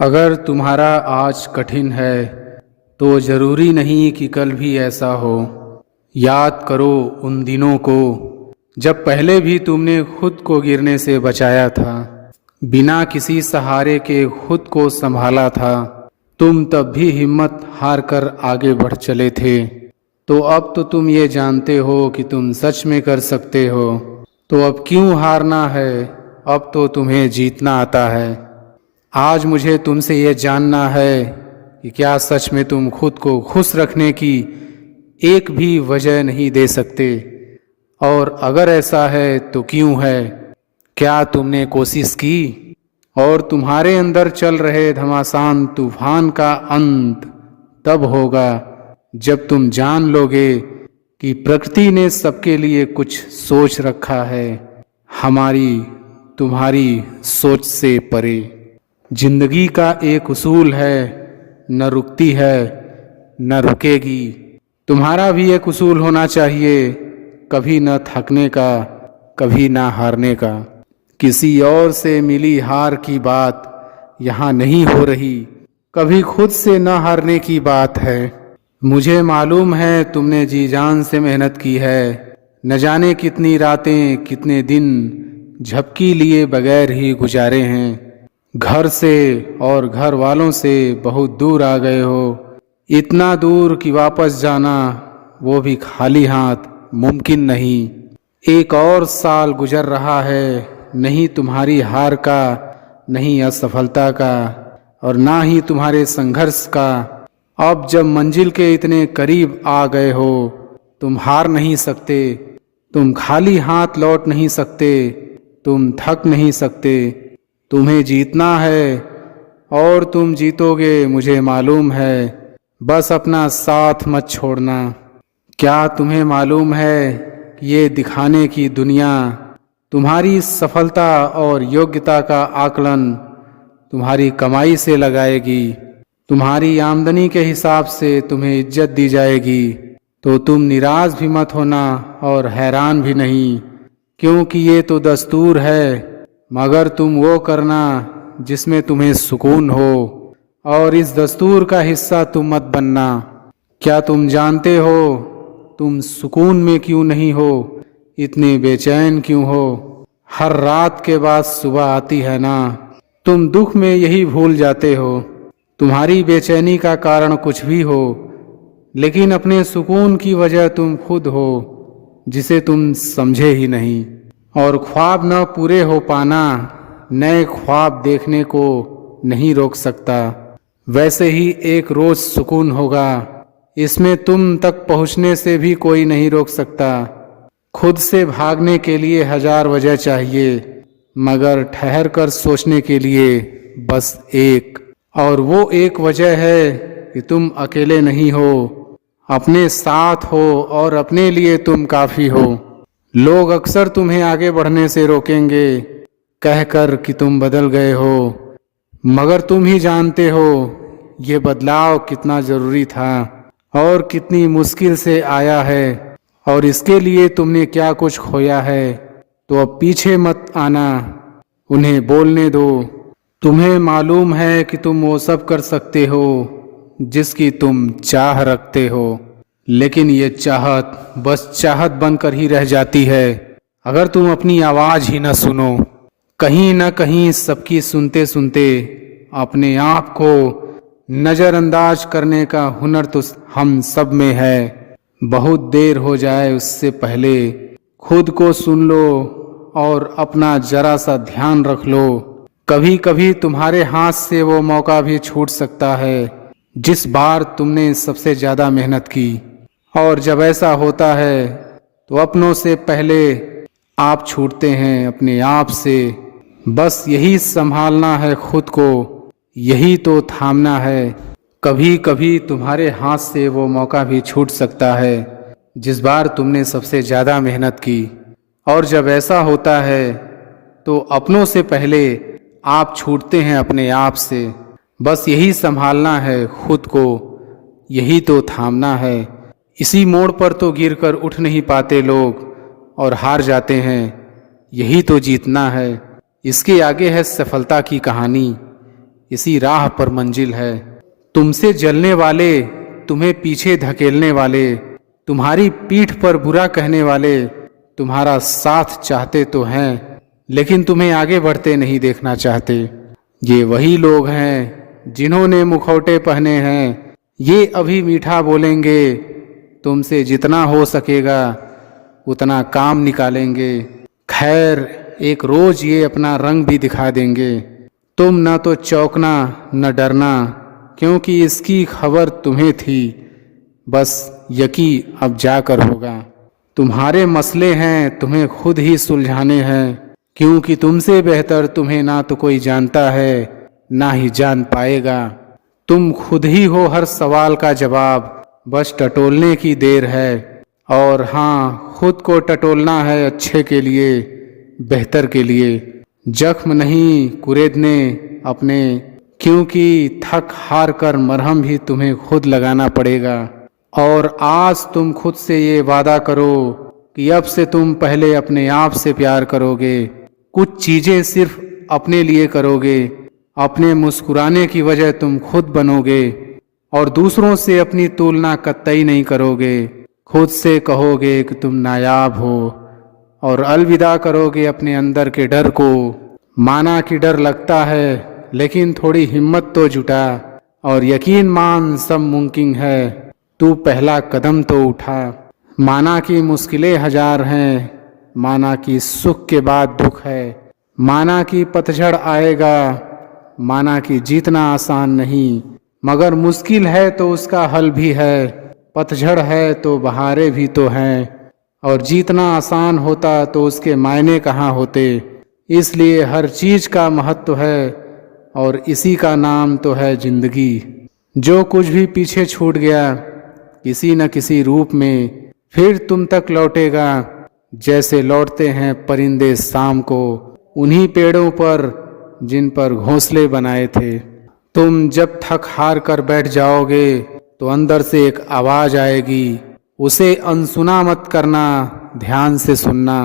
अगर तुम्हारा आज कठिन है तो ज़रूरी नहीं कि कल भी ऐसा हो। याद करो उन दिनों को जब पहले भी तुमने खुद को गिरने से बचाया था, बिना किसी सहारे के खुद को संभाला था। तुम तब भी हिम्मत हार कर आगे बढ़ चले थे। तो अब तो तुम ये जानते हो कि तुम सच में कर सकते हो, तो अब क्यों हारना है। अब तो तुम्हें जीतना आता है। आज मुझे तुमसे ये जानना है कि क्या सच में तुम खुद को खुश रखने की एक भी वजह नहीं दे सकते, और अगर ऐसा है तो क्यों है। क्या तुमने कोशिश की, और तुम्हारे अंदर चल रहे घमासान तूफान का अंत तब होगा जब तुम जान लोगे कि प्रकृति ने सबके लिए कुछ सोच रखा है, हमारी तुम्हारी सोच से परे। जिंदगी का एक उसूल है, न रुकती है न रुकेगी। तुम्हारा भी एक उसूल होना चाहिए, कभी न थकने का, कभी ना हारने का। किसी और से मिली हार की बात यहाँ नहीं हो रही, कभी खुद से न हारने की बात है। मुझे मालूम है तुमने जी जान से मेहनत की है, न जाने कितनी रातें कितने दिन झपकी लिए बगैर ही गुजारे हैं। घर से और घर वालों से बहुत दूर आ गए हो, इतना दूर कि वापस जाना, वो भी खाली हाथ, मुमकिन नहीं। एक और साल गुजर रहा है, नहीं तुम्हारी हार का, नहीं असफलता का, और ना ही तुम्हारे संघर्ष का। अब जब मंजिल के इतने करीब आ गए हो, तुम हार नहीं सकते, तुम खाली हाथ लौट नहीं सकते, तुम थक नहीं सकते। तुम्हें जीतना है और तुम जीतोगे, मुझे मालूम है। बस अपना साथ मत छोड़ना। क्या तुम्हें मालूम है कि ये दिखाने की दुनिया तुम्हारी सफलता और योग्यता का आकलन तुम्हारी कमाई से लगाएगी। तुम्हारी आमदनी के हिसाब से तुम्हें इज्जत दी जाएगी। तो तुम निराश भी मत होना और हैरान भी नहीं, क्योंकि ये तो दस्तूर है। मगर तुम वो करना जिसमें तुम्हें सुकून हो, और इस दस्तूर का हिस्सा तुम मत बनना। क्या तुम जानते हो तुम सुकून में क्यों नहीं हो, इतने बेचैन क्यों हो। हर रात के बाद सुबह आती है ना, तुम दुख में यही भूल जाते हो। तुम्हारी बेचैनी का कारण कुछ भी हो, लेकिन अपने सुकून की वजह तुम खुद हो, जिसे तुम समझे ही नहीं। और ख्वाब न पूरे हो पाना नए ख्वाब देखने को नहीं रोक सकता। वैसे ही एक रोज सुकून होगा, इसमें तुम तक पहुंचने से भी कोई नहीं रोक सकता। खुद से भागने के लिए हजार वजह चाहिए, मगर ठहर कर सोचने के लिए बस एक। और वो एक वजह है कि तुम अकेले नहीं हो, अपने साथ हो, और अपने लिए तुम काफी हो। लोग अक्सर तुम्हें आगे बढ़ने से रोकेंगे, कहकर कि तुम बदल गए हो, मगर तुम ही जानते हो ये बदलाव कितना जरूरी था और कितनी मुश्किल से आया है, और इसके लिए तुमने क्या कुछ खोया है। तो अब पीछे मत आना, उन्हें बोलने दो। तुम्हें मालूम है कि तुम वो सब कर सकते हो जिसकी तुम चाह रखते हो, लेकिन ये चाहत बस चाहत बनकर ही रह जाती है अगर तुम अपनी आवाज़ ही न सुनो। कहीं न कहीं सबकी सुनते सुनते अपने आप को नज़रअंदाज करने का हुनर तो हम सब में है। बहुत देर हो जाए उससे पहले खुद को सुन लो और अपना जरा सा ध्यान रख लो। कभी कभी तुम्हारे हाथ से वो मौका भी छूट सकता है जिस बार तुमने सबसे ज़्यादा मेहनत की। और जब ऐसा होता है तो अपनों से पहले आप छूटते हैं अपने आप से। बस यही संभालना है खुद को, यही तो थामना है। कभी कभी तुम्हारे हाथ से वो मौका भी छूट सकता है जिस बार तुमने सबसे ज़्यादा मेहनत की। और जब ऐसा होता है तो अपनों से पहले आप छूटते हैं अपने आप से। बस यही संभालना है खुद को, यही तो थामना है। इसी मोड़ पर तो गिरकर उठ नहीं पाते लोग और हार जाते हैं। यही तो जीतना है। इसके आगे है सफलता की कहानी, इसी राह पर मंजिल है। तुमसे जलने वाले, तुम्हें पीछे धकेलने वाले, तुम्हारी पीठ पर बुरा कहने वाले तुम्हारा साथ चाहते तो हैं, लेकिन तुम्हें आगे बढ़ते नहीं देखना चाहते। ये वही लोग हैं जिन्होंने मुखौटे पहने हैं। ये अभी मीठा बोलेंगे, तुमसे जितना हो सकेगा उतना काम निकालेंगे। खैर, एक रोज ये अपना रंग भी दिखा देंगे। तुम न तो चौंकना न डरना, क्योंकि इसकी खबर तुम्हें थी। बस यकीन अब जाकर होगा। तुम्हारे मसले हैं, तुम्हें खुद ही सुलझाने हैं, क्योंकि तुमसे बेहतर तुम्हें ना तो कोई जानता है ना ही जान पाएगा। तुम खुद ही हो हर सवाल का जवाब, बस टटोलने की देर है। और हाँ, खुद को टटोलना है अच्छे के लिए, बेहतर के लिए। जख्म नहीं कुरेदने अपने, क्योंकि थक हार कर मरहम भी तुम्हें खुद लगाना पड़ेगा। और आज तुम खुद से ये वादा करो कि अब से तुम पहले अपने आप से प्यार करोगे। कुछ चीज़ें सिर्फ अपने लिए करोगे। अपने मुस्कुराने की वजह तुम खुद बनोगे और दूसरों से अपनी तुलना कतई नहीं करोगे। खुद से कहोगे कि तुम नायाब हो और अलविदा करोगे अपने अंदर के डर को। माना कि डर लगता है, लेकिन थोड़ी हिम्मत तो जुटा और यकीन मान सब मुमकिन है। तू पहला कदम तो उठा। माना कि मुश्किलें हजार हैं, माना कि सुख के बाद दुख है, माना कि पतझड़ आएगा, माना कि जीतना आसान नहीं, मगर मुश्किल है तो उसका हल भी है। पतझड़ है तो बहारें भी तो हैं, और जीतना आसान होता तो उसके मायने कहाँ होते। इसलिए हर चीज़ का महत्व है और इसी का नाम तो है जिंदगी। जो कुछ भी पीछे छूट गया किसी न किसी रूप में फिर तुम तक लौटेगा, जैसे लौटते हैं परिंदे शाम को उन्हीं पेड़ों पर जिन पर घोंसले बनाए थे। तुम जब थक हार कर बैठ जाओगे तो अंदर से एक आवाज आएगी, उसे अनसुना मत करना, ध्यान से सुनना।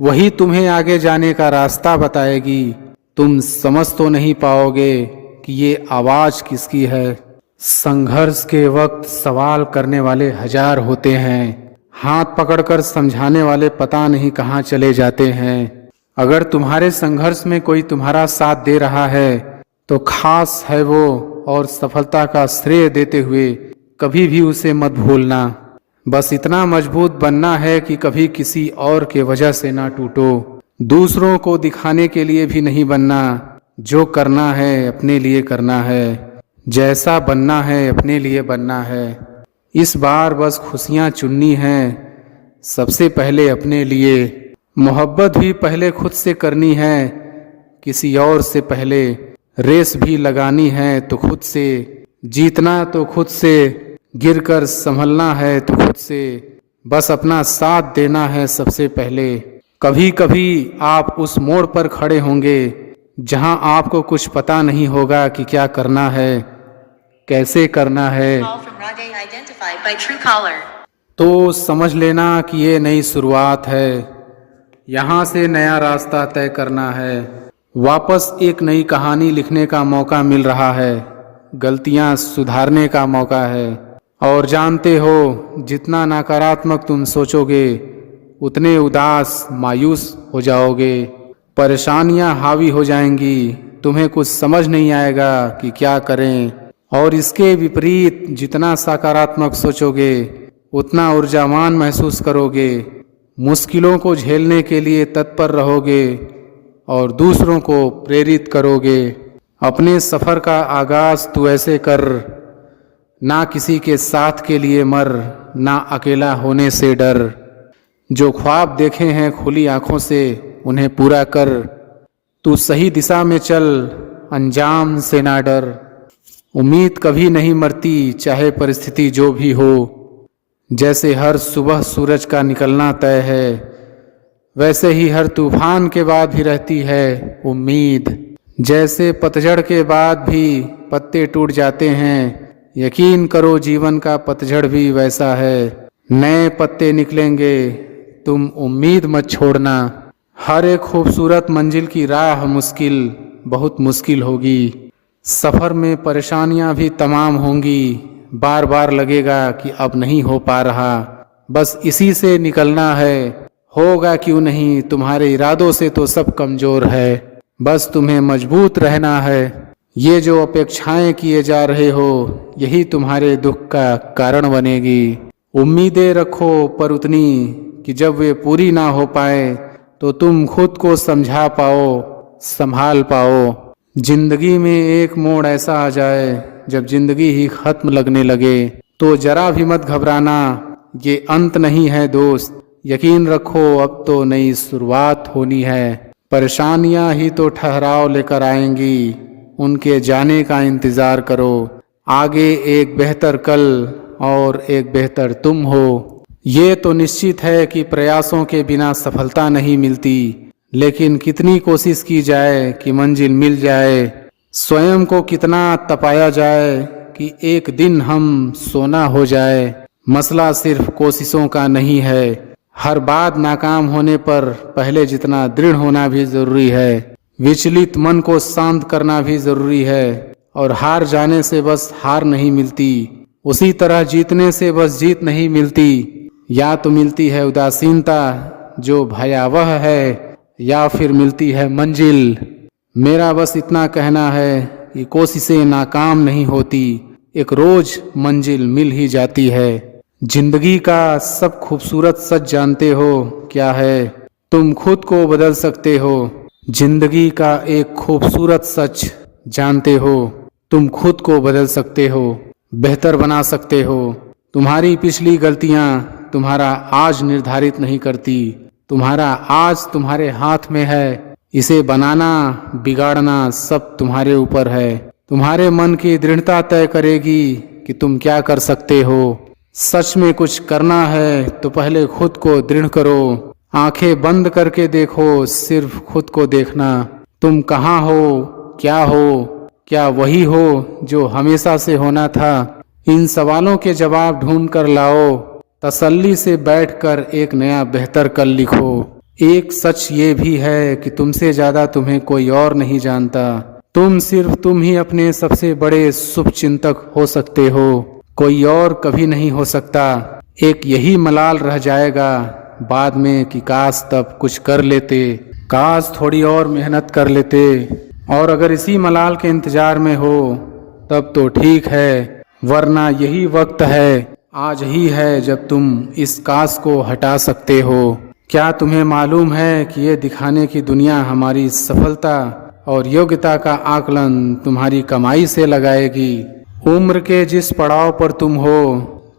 वही तुम्हें आगे जाने का रास्ता बताएगी। तुम समझ तो नहीं पाओगे कि ये आवाज किसकी है। संघर्ष के वक्त सवाल करने वाले हजार होते हैं, हाथ पकड़कर समझाने वाले पता नहीं कहाँ चले जाते हैं। अगर तुम्हारे संघर्ष में कोई तुम्हारा साथ दे रहा है तो खास है वो, और सफलता का श्रेय देते हुए कभी भी उसे मत भूलना। बस इतना मजबूत बनना है कि कभी किसी और के वजह से ना टूटो। दूसरों को दिखाने के लिए भी नहीं बनना। जो करना है अपने लिए करना है, जैसा बनना है अपने लिए बनना है। इस बार बस खुशियाँ चुननी हैं सबसे पहले अपने लिए। मोहब्बत भी पहले खुद से करनी है, किसी और से पहले। रेस भी लगानी है तो खुद से, जीतना तो खुद से, गिरकर संभलना है तो खुद से। बस अपना साथ देना है सबसे पहले। कभी कभी आप उस मोड़ पर खड़े होंगे जहां आपको कुछ पता नहीं होगा कि क्या करना है, कैसे करना है। तो समझ लेना कि ये नई शुरुआत है। यहाँ से नया रास्ता तय करना है। वापस एक नई कहानी लिखने का मौका मिल रहा है। गलतियाँ सुधारने का मौका है। और जानते हो, जितना नकारात्मक तुम सोचोगे उतने उदास मायूस हो जाओगे। परेशानियां हावी हो जाएंगी, तुम्हें कुछ समझ नहीं आएगा कि क्या करें। और इसके विपरीत जितना सकारात्मक सोचोगे उतना ऊर्जावान महसूस करोगे। मुश्किलों को झेलने के लिए तत्पर रहोगे और दूसरों को प्रेरित करोगे। अपने सफ़र का आगाज़ तू ऐसे कर, ना किसी के साथ के लिए मर, ना अकेला होने से डर। जो ख्वाब देखे हैं खुली आंखों से उन्हें पूरा कर। तू सही दिशा में चल, अंजाम से ना डर। उम्मीद कभी नहीं मरती, चाहे परिस्थिति जो भी हो। जैसे हर सुबह सूरज का निकलना तय है, वैसे ही हर तूफान के बाद भी रहती है उम्मीद। जैसे पतझड़ के बाद भी पत्ते टूट जाते हैं, यकीन करो जीवन का पतझड़ भी वैसा है। नए पत्ते निकलेंगे, तुम उम्मीद मत छोड़ना। हर एक खूबसूरत मंजिल की राह मुश्किल, बहुत मुश्किल होगी। सफ़र में परेशानियां भी तमाम होंगी, बार बार लगेगा कि अब नहीं हो पा रहा, बस इसी से निकलना है। होगा क्यों नहीं, तुम्हारे इरादों से तो सब कमज़ोर है, बस तुम्हें मजबूत रहना है। ये जो अपेक्षाएं किए जा रहे हो, यही तुम्हारे दुख का कारण बनेगी। उम्मीदें रखो पर उतनी कि जब वे पूरी ना हो पाए तो तुम खुद को समझा पाओ, संभाल पाओ। जिंदगी में एक मोड़ ऐसा आ जाए जब जिंदगी ही खत्म लगने लगे तो जरा भी मत घबराना, ये अंत नहीं है दोस्त। यकीन रखो अब तो नई शुरुआत होनी है। परेशानियां ही तो ठहराव लेकर आएंगी, उनके जाने का इंतजार करो। आगे एक बेहतर कल और एक बेहतर तुम हो। ये तो निश्चित है कि प्रयासों के बिना सफलता नहीं मिलती, लेकिन कितनी कोशिश की जाए कि मंजिल मिल जाए। स्वयं को कितना तपाया जाए कि एक दिन हम सोना हो जाए। मसला सिर्फ कोशिशों का नहीं है, हर बात नाकाम होने पर पहले जितना दृढ़ होना भी जरूरी है। विचलित मन को शांत करना भी जरूरी है, और हार जाने से बस हार नहीं मिलती, उसी तरह जीतने से बस जीत नहीं मिलती। या तो मिलती है उदासीनता जो भयावह है, या फिर मिलती है मंजिल। मेरा बस इतना कहना है कि कोशिशें नाकाम नहीं होती, एक रोज मंजिल मिल ही जाती है। जिंदगी का सब खूबसूरत सच जानते हो क्या है? तुम खुद को बदल सकते हो। जिंदगी का एक खूबसूरत सच जानते हो, तुम खुद को बदल सकते हो, बेहतर बना सकते हो। तुम्हारी पिछली गलतियां तुम्हारा आज निर्धारित नहीं करती, तुम्हारा आज तुम्हारे हाथ में है। इसे बनाना बिगाड़ना सब तुम्हारे ऊपर है। तुम्हारे मन की दृढ़ता तय करेगी कि तुम क्या कर सकते हो। सच में कुछ करना है तो पहले खुद को दृढ़ करो। आंखें बंद करके देखो, सिर्फ खुद को देखना। तुम कहाँ हो, क्या हो, क्या वही हो जो हमेशा से होना था? इन सवालों के जवाब ढूंढ कर लाओ। तसल्ली से बैठकर एक नया बेहतर कल लिखो। एक सच ये भी है कि तुमसे ज्यादा तुम्हें कोई और नहीं जानता। तुम ही अपने सबसे बड़े शुभ चिंतक हो सकते हो, कोई और कभी नहीं हो सकता। एक यही मलाल रह जाएगा बाद में कि काश तब कुछ कर लेते, काश थोड़ी और मेहनत कर लेते। और अगर इसी मलाल के इंतजार में हो तब तो ठीक है, वरना यही वक्त है, आज ही है जब तुम इस काश को हटा सकते हो। क्या तुम्हें मालूम है कि ये दिखाने की दुनिया हमारी सफलता और योग्यता का आकलन तुम्हारी कमाई से लगाएगी। उम्र के जिस पड़ाव पर तुम हो,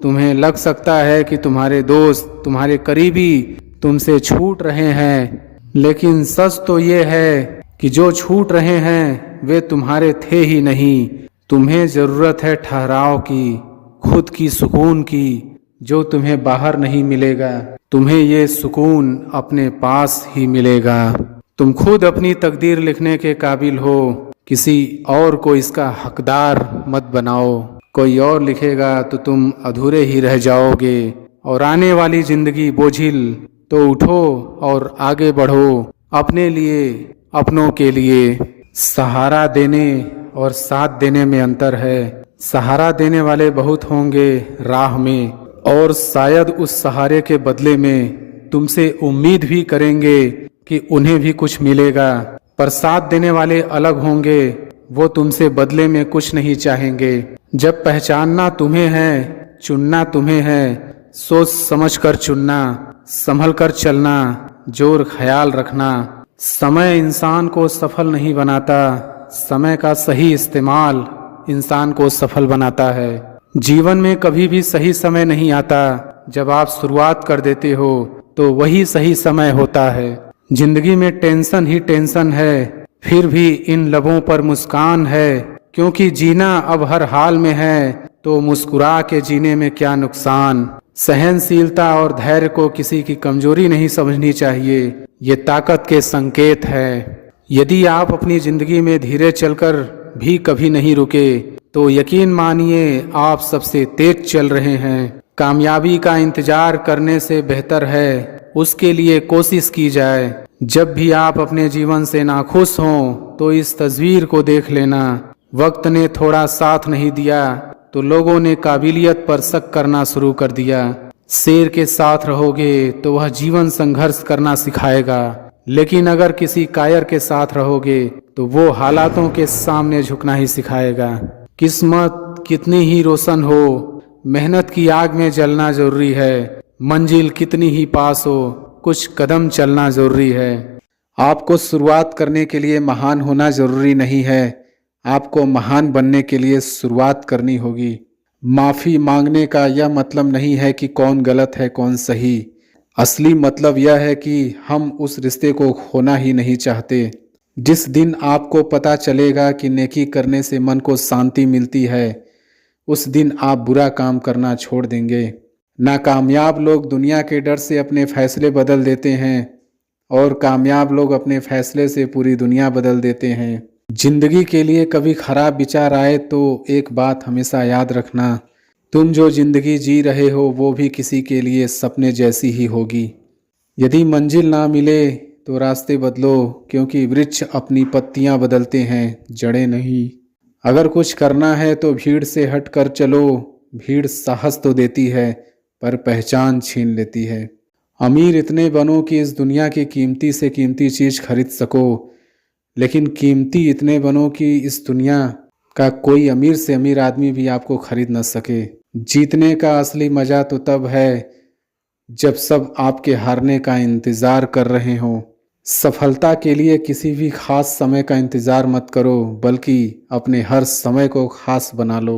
तुम्हें लग सकता है कि तुम्हारे दोस्त, तुम्हारे करीबी तुमसे छूट रहे हैं, लेकिन सच तो ये है कि जो छूट रहे हैं वे तुम्हारे थे ही नहीं। तुम्हें जरूरत है ठहराव की, खुद की सुकून की, जो तुम्हें बाहर नहीं मिलेगा। तुम्हें ये सुकून अपने पास ही मिलेगा। तुम खुद अपनी तकदीर लिखने के काबिल हो, किसी और को इसका हकदार मत बनाओ। कोई और लिखेगा तो तुम अधूरे ही रह जाओगे, और आने वाली जिंदगी बोझिल तो उठो और आगे बढ़ो। अपने लिए, अपनों के लिए। सहारा देने और साथ देने में अंतर है। सहारा देने वाले बहुत होंगे राह में, और शायद उस सहारे के बदले में तुमसे उम्मीद भी करेंगे कि उन्हें भी कुछ मिलेगा। पर साथ देने वाले अलग होंगे, वो तुमसे बदले में कुछ नहीं चाहेंगे। जब पहचानना तुम्हें है, चुनना तुम्हें है, सोच समझ कर चुनना, संभल कर चलना, जोर ख्याल रखना। समय इंसान को सफल नहीं बनाता, समय का सही इस्तेमाल इंसान को सफल बनाता है। जीवन में कभी भी सही समय नहीं आता। जब आप शुरुआत कर देते हो तो वही सही समय होता है। जिंदगी में टेंशन ही टेंशन है, फिर भी इन लबों पर मुस्कान है, क्योंकि जीना अब हर हाल में है, तो मुस्कुरा के जीने में क्या नुकसान। सहनशीलता और धैर्य को किसी की कमजोरी नहीं समझनी चाहिए, ये ताकत के संकेत है। यदि आप अपनी जिंदगी में धीरे चलकर भी कभी नहीं रुके तो यकीन मानिए आप सबसे तेज चल रहे हैं। कामयाबी का इंतजार करने से बेहतर है उसके लिए कोशिश की जाए। जब भी आप अपने जीवन से नाखुश हों तो इस तस्वीर को देख लेना। वक्त ने थोड़ा साथ नहीं दिया तो लोगों ने काबिलियत पर शक करना शुरू कर दिया। शेर के साथ रहोगे तो वह जीवन संघर्ष करना सिखाएगा, लेकिन अगर किसी कायर के साथ रहोगे तो वो हालातों के सामने झुकना ही सिखाएगा। किस्मत कितनी ही रोशन हो, मेहनत की आग में जलना जरूरी है। मंजिल कितनी ही पास हो, कुछ कदम चलना जरूरी है। आपको शुरुआत करने के लिए महान होना जरूरी नहीं है, आपको महान बनने के लिए शुरुआत करनी होगी। माफ़ी मांगने का यह मतलब नहीं है कि कौन गलत है कौन सही। असली मतलब यह है कि हम उस रिश्ते को खोना ही नहीं चाहते। जिस दिन आपको पता चलेगा कि नेकी करने से मन को शांति मिलती है, उस दिन आप बुरा काम करना छोड़ देंगे। नाकामयाब लोग दुनिया के डर से अपने फैसले बदल देते हैं और कामयाब लोग अपने फैसले से पूरी दुनिया बदल देते हैं। जिंदगी के लिए कभी खराब विचार आए तो एक बात हमेशा याद रखना, तुम जो जिंदगी जी रहे हो वो भी किसी के लिए सपने जैसी ही होगी। यदि मंजिल ना मिले तो रास्ते बदलो, क्योंकि वृक्ष अपनी पत्तियां बदलते हैं, जड़ें नहीं। अगर कुछ करना है तो भीड़ से हट कर चलो। भीड़ साहस तो देती है पर पहचान छीन लेती है। अमीर इतने बनो कि इस दुनिया की कीमती से कीमती चीज़ खरीद सको, लेकिन कीमती इतने बनो कि इस दुनिया का कोई अमीर से अमीर आदमी भी आपको खरीद न सके। जीतने का असली मज़ा तो तब है जब सब आपके हारने का इंतज़ार कर रहे हों। सफलता के लिए किसी भी खास समय का इंतज़ार मत करो, बल्कि अपने हर समय को खास बना लो।